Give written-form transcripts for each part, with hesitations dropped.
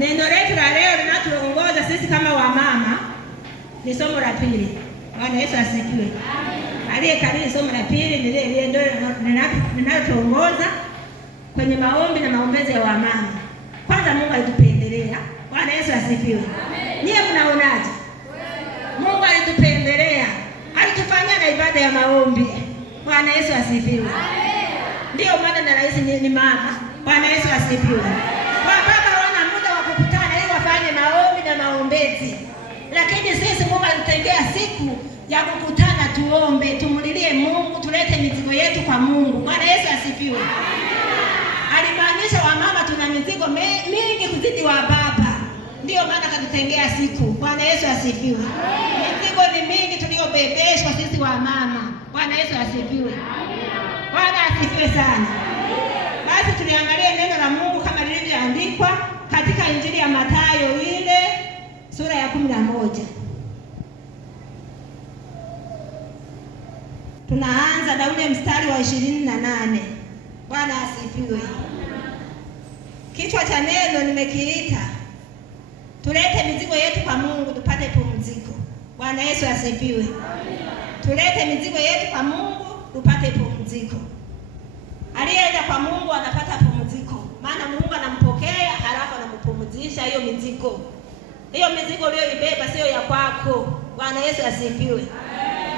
Neno letu la leo linatuongoza sisi kama wamama ni somo la pili. Bwana Yesu asifiwe. Aliyekariri somo la pili ni ndio linalotuongoza kwenye maombi na maombezi ya wamama. Kwanza Mungu alitupendelea. Bwana Yesu asifiwe. Nyie mnaonaje? Mungu alitupendelea. Alitufanyia na ibada ya maombi. Bwana Yesu asifiwe. Ndio maana na rais ni mama. Bwana Yesu asifiwe. Baba wana muda wa kukutana ili wafanye maombi na maombezi. Lakini sisi Mungu alitengea siku ya kukutana tuombe, tumulilie Mungu, tulete mizigo yetu kwa Mungu. Bwana Yesu asifiwe. Alimaanisha wamama tuna mizigo mingi kuzidi wa baba. Ndio maana akatutengea siku. Bwana Yesu asifiwe. Mizigo ni mingi tuliyobebeshwa sisi wamama. Bwana Yesu asifiwe. Bwana asifiwe sana. Basi tuliangalia neno la Mungu kama lilivyoandikwa katika Injili ya Mathayo ile sura ya 11. Tunaanza na ule mstari wa 28. Bwana asifiwe. Kichwa cha neno nimekiita tulete mizigo yetu kwa Mungu tupate pumziko. Bwana Yesu asifiwe. Tulete mizigo yetu kwa Mungu tupate pumziko. Aliyeenda kwa Mungu anapata pumziko. Maana Mungu anampokea halafu anampumzisha hiyo mizigo. Hiyo mizigo uliyoibeba sio ya kwako. Bwana Yesu asifiwe.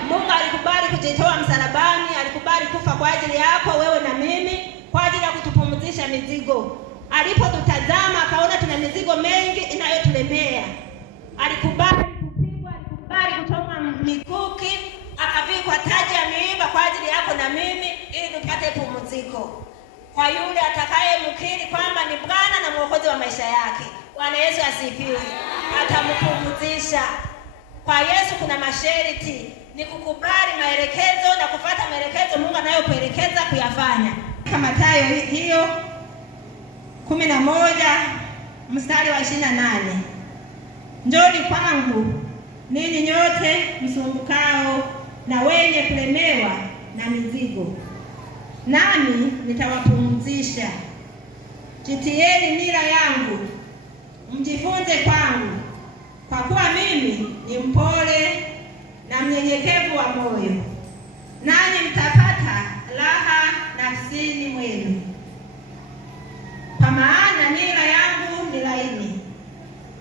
Mungu alikubali kujitoa msalabani, alikubali kufa kwa ajili yako wewe na mimi, kwa ajili ya kutupumzisha mizigo. Alipotutazama akaona tuna mizigo mengi inayotulemea. Alikubali kupigwa, alikubali kuchomwa mikuki, akavikwa taji ya miiba kwa ajili yako na mimi ili tupate pumziko. Kwa yule atakayemkiri kwamba ni Bwana na Mwokozi wa maisha yake. Bwana Yesu asifiwe. Atampumzisha. Kwa Yesu kuna masharti, ni kukubali maelekezo na kufuata maelekezo Mungu anayokuelekeza kuyafanya. Kama Mathayo hiyo 11 mstari wa 28. Njooni kwangu ninyi nyote msumbukao na wenye kulemewa na mizigo, nami nitawapumzisha. Jitieni nira yangu, mjifunze kwangu, kwa kuwa mimi ni mpole na mnyenyekevu wa moyo, nanyi mtapata raha nafsini mwenu. Kwa maana nira yangu ni laini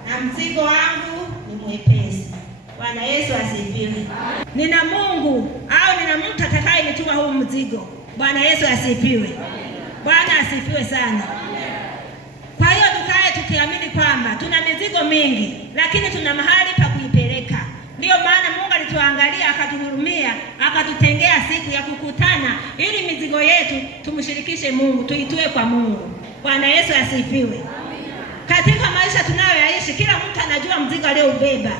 na mzigo wangu ni mwepesi. Bwana Yesu asifiwe. Nina Mungu au nina mtu atakayenitoa huu mzigo. Bwana Yesu asifiwe. Bwana asifiwe sana. Kwa hiyo tukae tukiamini kwamba tuna mizigo mingi, lakini tuna mahali pa kuipeleka. Ndio maana Mungu alituangalia, akatuhurumia, akatutengea siku ya kukutana ili mizigo yetu tumshirikishe Mungu, tuitoe kwa Mungu. Bwana Yesu asifiwe. Katika maisha tunayoyaishi kila mtu anajua mzigo alioubeba.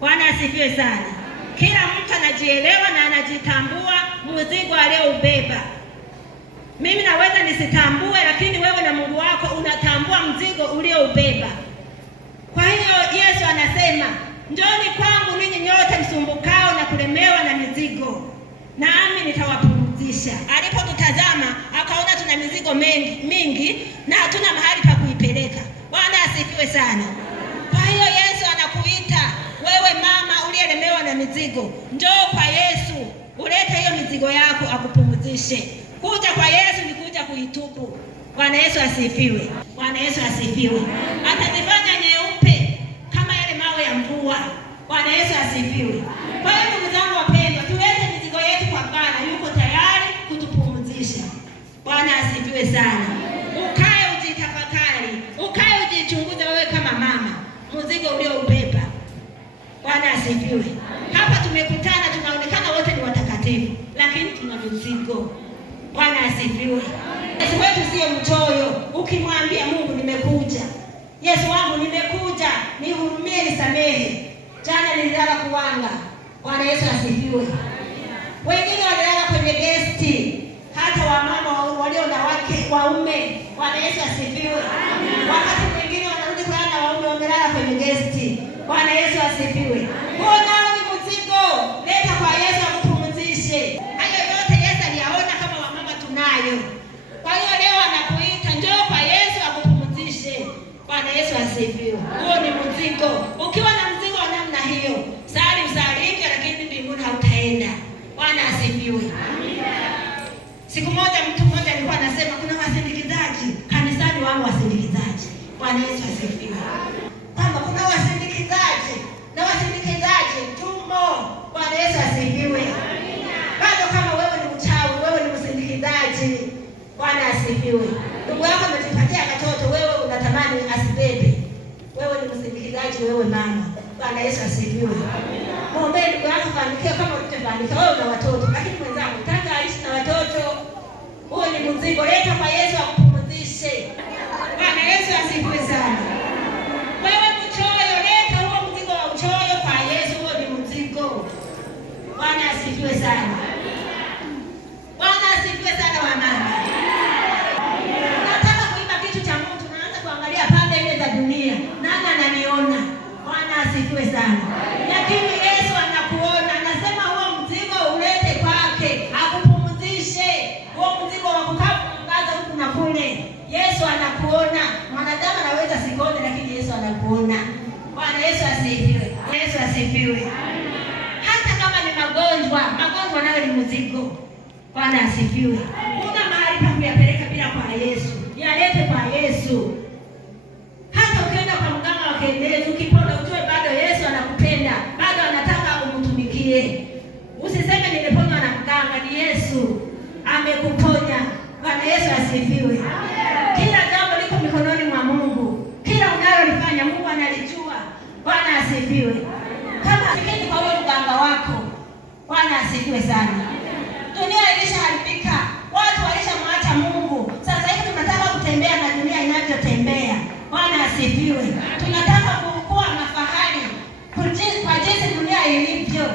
Bwana asifiwe sana. Kila mtu anajielewa na anajitambua mzigo alioubeba. Mimi naweza nisitambue, lakini wewe na Mungu wako unatambua mzigo ulioubeba. Kwa hiyo Yesu anasema, njooni kwangu ninyi nyote msumbukao na kulemewa na mizigo, nami nitawapumzisha. Alipotutazama akaona tuna mizigo mingi na hatuna mahali pa kuipeleka. Bwana asifiwe sana. Kwa hiyo Yesu anakuita wewe mama uliyelemewa na mizigo, njoo kwa Yesu, ulete hiyo mizigo yako akupumzishe. Kuja kwa Yesu ni kuja kuitubu. Bwana Yesu asifiwe. Bwana Yesu asifiwe. Atazifanya nyeupe kama yale mawe ya mvua. Bwana Yesu asifiwe. Kwa hiyo ndugu zangu wapendwa, tulete mizigo yetu kwa Bwana, yuko tayari kutupumzisha. Bwana asifiwe sana. Ukae ujitafakari, ukae ujichunguze wewe kama mama, mzigo ulioubeba. Bwana asifiwe. Hapa tumekutana tunaonekana wote ni watakatifu, lakini tuna mizigo. Bwana asifiwe. Yesu wetu sio mchoyo. Ukimwambia Mungu nimekuja, Yesu wangu nimekuja, nihurumie, nisamehe. Jana nililala kuwanga. Bwana Yesu asifiwe. Wengine walilala kwenye gesti, hata wamama walio na wake waume. Bwana Yesu asifiwe. Wakati mwingine wanarudi kulala na waume wamelala kwenye gesti. Bwana Yesu asifiwe. Mbona ni mzigo? Leta kwa Yesu akupumzishe. Hayo yote Yesu aliyaona kama wamama tunayo. Kwa hiyo leo anakuita njoo kwa Yesu akupumzishe. Bwana Yesu asifiwe. asifiwe. Huo ni mzigo. Ukiwa na mzigo wa namna hiyo, sali usalike, lakini mbinguni hautaenda. Bwana asifiwe. Amina. Siku moja mtu mmoja alikuwa anasema kuna wasindikizaji kanisani, wangu wasindikizaji. Bwana Yesu asifiwe. Kwamba kuna wasindikizaji na wasindikizaji tumo. Bwana Yesu asifiwe. Amina. Bado kama wewe ni mchawi, wewe ni msindikizaji. Bwana asifiwe. Ndugu yako amejipatia katoto, wewe unatamani asibebe. Wewe ni msindikizaji, wewe mama. Bwana Yesu asifiwe. Amina. Muombe ndugu yako fanikiwe kama ulivyofanikiwa. Wewe una watoto, lakini mwenzako unataka aishi na watoto. Huo ni mzigo. Leta kwa Yesu akupumzishe. Bwana Yesu asifiwe sana. Wewe mchoyo, leta huo mzigo wa uchoyo kwa Yesu. Huo ni mzigo. Bwana asifiwe sana. Bwana asifiwe sana wa mama. Nataka kuiba kitu cha mtu, naanza kuangalia pande ile za dunia. Nani ananiona? Bwana asifiwe sana. Lakini Yesu anakuona, anasema huo mzigo ulete kwake, akupumzishe. Huo mzigo wa kukaa kuangaza huku na kule. Yesu anakuona. Mwanadamu anaweza sikone, lakini Yesu anakuona. Bwana Yesu asifiwe. Yesu asifiwe. Hata kama ni magonjwa nayo ni mzigo. Bwana asifiwe. Kuna mahali pa kuyapeleka bila kwa Yesu. Yalete kwa Yesu. Hata ukienda kwa mganga wa kienyeji, ukipona ujue bado Yesu anakupenda. Bado anataka umtumikie. Usiseme nimeponywa na mganga, ni Yesu amekuponya. Bwana Yesu asifiwe. Kila jambo liko mikononi mwa Mungu. Kila unalolifanya Mungu analijua. Bwana asifiwe. Kama fikeni kwa wewe mganga wako. Bwana asifiwe sana. Dunia ilishaharibika. Watu walishamwacha Mungu. Sasa hivi tunataka kutembea na dunia inavyotembea. Bwana asifiwe. Tunataka kuwa mafahari kwa jinsi dunia ilivyo.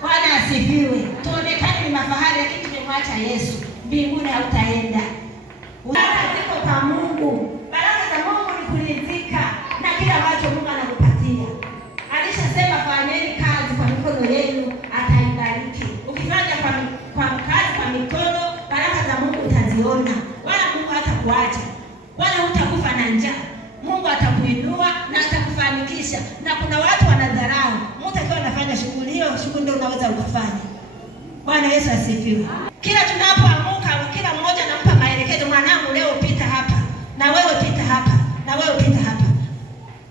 Bwana asifiwe. Tuonekane ni mafahari, lakini tumemwacha Yesu. Mbinguni hautaenda. Baraka ziko kwa Mungu. Baraka za Mungu ni kuridhika na kila ambacho Mungu anakupatia. Alishasema fanyeni kazi kwa mikono yenu, ataibariki. Ukifanya kwa kazi kwa mikono, baraka za Mungu utaziona. Wala Mungu hatakuacha. Wala hutakufa na njaa. Mungu atakuinua na atakufanikisha. Na kuna watu wanadharau. Mtu akiwa anafanya shughuli hiyo, shughuli ndio unaweza ukafanya. Bwana Yesu asifiwe. Kila tunapoamuka, kila mmoja anampa maelekezo, mwanangu leo pita hapa, na wewe pita hapa, na wewe pita hapa.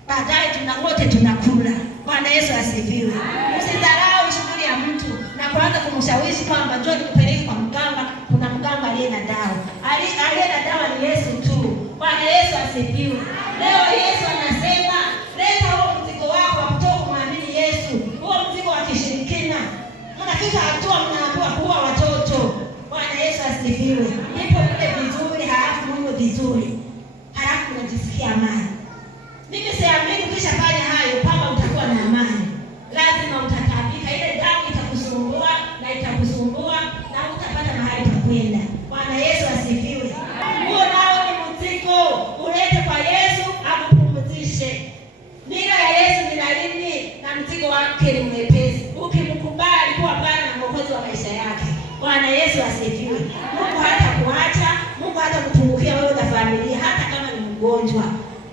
Baadaye wote tunakula. Bwana Yesu asifiwe. Usidharau shughuli ya mtu na kuanza kumshawishi kwamba njoo nikupeleke kwa mganga. Kuna mganga aliye na dawa. Aliye na dawa ni Yesu tu. Bwana Yesu asifiwe. Leo Yesu anasema, leta huo mzigo wako wa kutokumwamini Yesu. Huo mzigo wa kishirikina. Mnafika hatua mnaambiwa kuua watoto. Bwana Yesu asifiwe. Nipo mle vizuri, halafu Mungu vizuri. Halafu unajisikia amani. Mimi siamini ukishafanya hayo kama utakuwa na amani. Lazima utatabika, ile damu itakusumbua na itakusumbua na utapata mahali pa kwenda. Bwana Yesu asifiwe. Huo nao ni mzigo, ulete kwa Yesu akupumzishe. Nira ya Yesu ni laini na mzigo wake ni mwepesi. Ukimkubali kuwa Bwana na Mwokozi wa maisha yake. Bwana Yesu asifiwe. Mungu hatakuacha, Mungu hatakupungukia wewe na familia hata kama ni mgonjwa.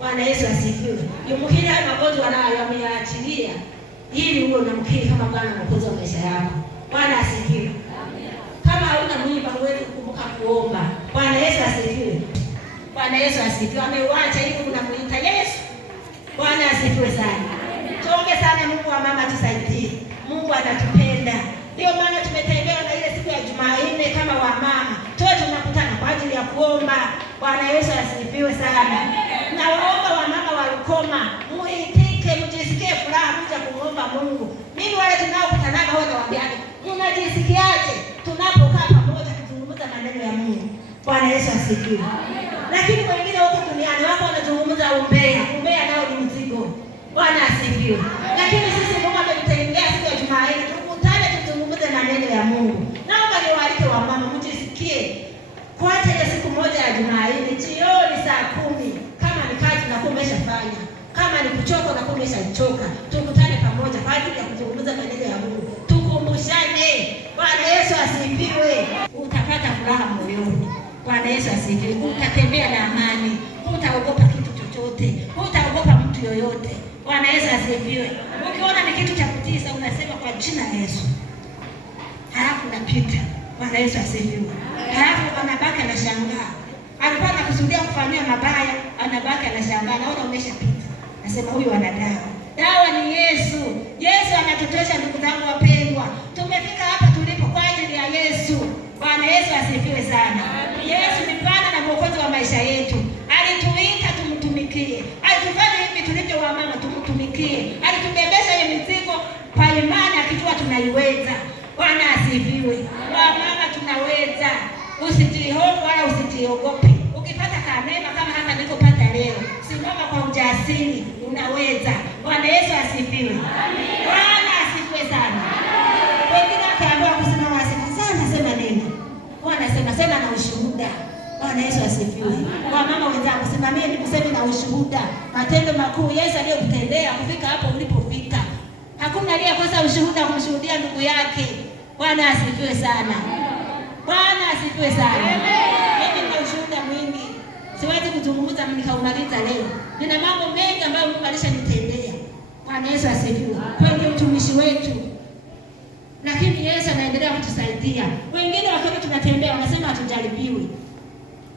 Bwana Yesu asifiwe. Yumkini haya magonjwa nayo ameyaachilia ili uwe unamkiri kama Bwana na Mwokozi wa maisha yako. Bwana asifiwe. Kama hauna mwiba huwezi kukumbuka kuomba. Bwana Yesu asifiwe. Bwana Yesu asifiwe. Ameuacha ili unamuita Yesu. Bwana asifiwe sana. Tuombe sana Mungu wa mama tusaidie. Mungu anatupenda. Ndio maana tumetembea na ile siku ya Jumanne kama wa mama. Tuwe tunakutana kwa ajili ya kuomba. Bwana Yesu asifiwe sana. Na waomba wa mama wa Rukoma, muitike, mjisikie furaha kuja kuomba Mungu. Mimi wale tunaokutana nao nawaambiaje? Mnajisikiaje tunapokaa pamoja kuzungumza maneno ya Mungu? Bwana Yesu asifiwe. Lakini wengine huko duniani wako wanazungumza umbea. Umbea nao ni mzigo. Bwana asifiwe. Lakini sisi Mungu ametutengea siku ya Jumanne tukutane tuzungumze maneno ya Mungu. Naomba niwaalike wa mama mjisikie kuacha ile siku moja ya Jumanne jioni saa 10. Kama ni kazi na kumeshafanya, kama ni kuchoka na kumeshachoka, tukutane pamoja kwa ajili ya kuzungumza maneno ya Mungu. Tukumbushane. Bwana Yesu asifiwe. Utapata furaha moyoni. Bwana Yesu asifiwe. Utatembea na amani. Hutaogopa kitu chochote. Hutaogopa mtu mtu yoyote. Bwana Yesu asifiwe. Ukiona ni kitu cha kutisa unasema kwa jina la Yesu, halafu unapita. Bwana Yesu asifiwe. Halafu anabaki anashangaa, alikuwa anakusudia kufanyia mabaya, anabaki anashangaa, naona umeshapita. Nasema huyu ana dawa. Dawa ni Yesu. Yesu anatutosha ndugu zangu wapendwa. Tumefika hapa tulipo kwa ajili ya Yesu. Bwana Yesu asifiwe sana. Yesu ni Bwana na Mwokozi wa maisha yetu. Alituita tumtumikie. Alitufanya hivi tulivyo wa mama tumtumikie. Alitubebesha hiyo mizigo kwa imani akijua tunaiweza. Bwana asifiwe. Wa mama tunaweza. Usijihofu wala usijiogope. Ukipata neema kama hapa nikopata leo, simama kwa ujasiri, unaweza. Bwana Yesu asifiwe. Bwana asifiwe sana. Wengine akaambiwa kusimama asifiwe sana, sema neno. Bwana sema na ushuhuda. Bwana Yesu asifiwe. Kwa mama wenzangu, simamie ni kusema na ushuhuda. Matendo makuu Yesu aliyokutendea kufika hapo ulipofika. Hakuna aliyekosa ushuhuda kumshuhudia ndugu yake. Bwana asifiwe sana. Bwana asifiwe sana. Mimi nina ushuhuda mwingi. Siwezi kuzungumza nikaumaliza leo. Nina mambo mengi ambayo Mungu alishanitendea. Bwana Yesu asifiwe. Kwenye utumishi wetu. Lakini Yesu anaendelea kutusaidia. Wengine wakati tunatembea wanasema hatujaribiwi.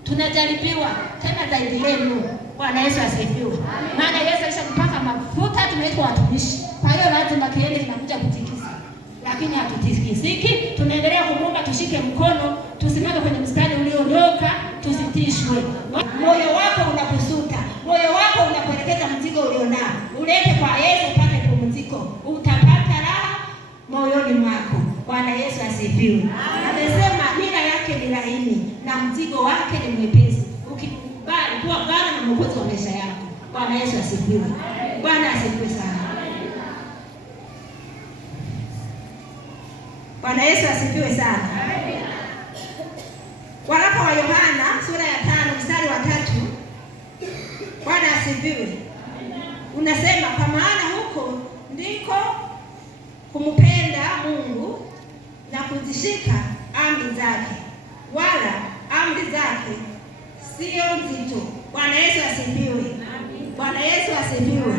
Tunajaribiwa tena zaidi yenu. Bwana Yesu asifiwe. Maana Yesu alishakupaka mafuta, tumeitwa watumishi. Kwa hiyo lazima kiende kinakuja kutikisa. Lakini hatutikisiki. Tunaendelea kumwomba tushike mkono, tusimame kwenye mstari ulionyoka, tusitishwe. Moyo wako unakusuta, moyo wako unakuelekeza mzigo ulionao. Ulete kwa Yesu upate pumziko. Utapata raha moyoni mwako. Bwana Yesu asifiwe. Amesema nira yake ni laini na mzigo wake ni mwepesi. Ukikubali kuwa Bwana na Mwokozi wa maisha yako. Bwana Yesu asifiwe. Bwana asifiwe sana. Bwana Yesu asifiwe sana. Waraka wa Yohana sura ya 5 mstari wa 3. Bwana asifiwe. Unasema kwa maana huko ndiko kumpenda Mungu na kuzishika amri zake, wala amri zake sio nzito. Bwana Yesu asifiwe. Bwana Yesu asifiwe.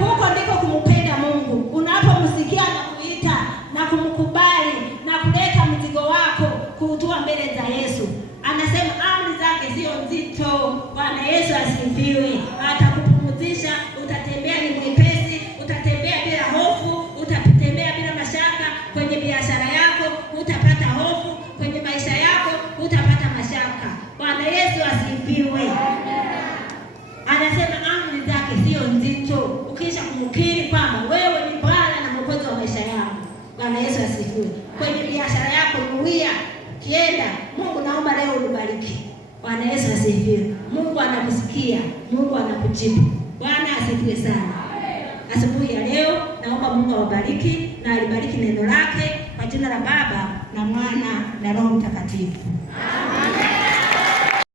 Huko ndiko kumpenda Mungu. Unapomsikia na kuita na kumkubali na kuleta mzigo wako kuutua mbele za Yesu. Anasema amri zake sio nzito. Bwana Yesu asifiwe. Atakupumzisha, utatembea ni mwepesi, utatembea bila hofu, utatembea bila mashaka kwenye biashara yako, utapata hofu kwenye maisha yako, utapata mashaka. Bwana Yesu asifiwe. Anasema amri zake sio nzito. Ukisha kumkiri kwamba wewe ni Bwana na Mwokozi wa maisha yako. Bwana Yesu asifiwe. Kwenye biashara yako nuia kienda, Mungu naomba leo unibariki. Bwana Yesu asifiwe. Mungu anakusikia, Mungu anakujibu. Bwana asifiwe sana. Asubuhi ya leo naomba Mungu awabariki na alibariki neno lake kwa jina la Baba na Mwana na Roho Mtakatifu. Amen.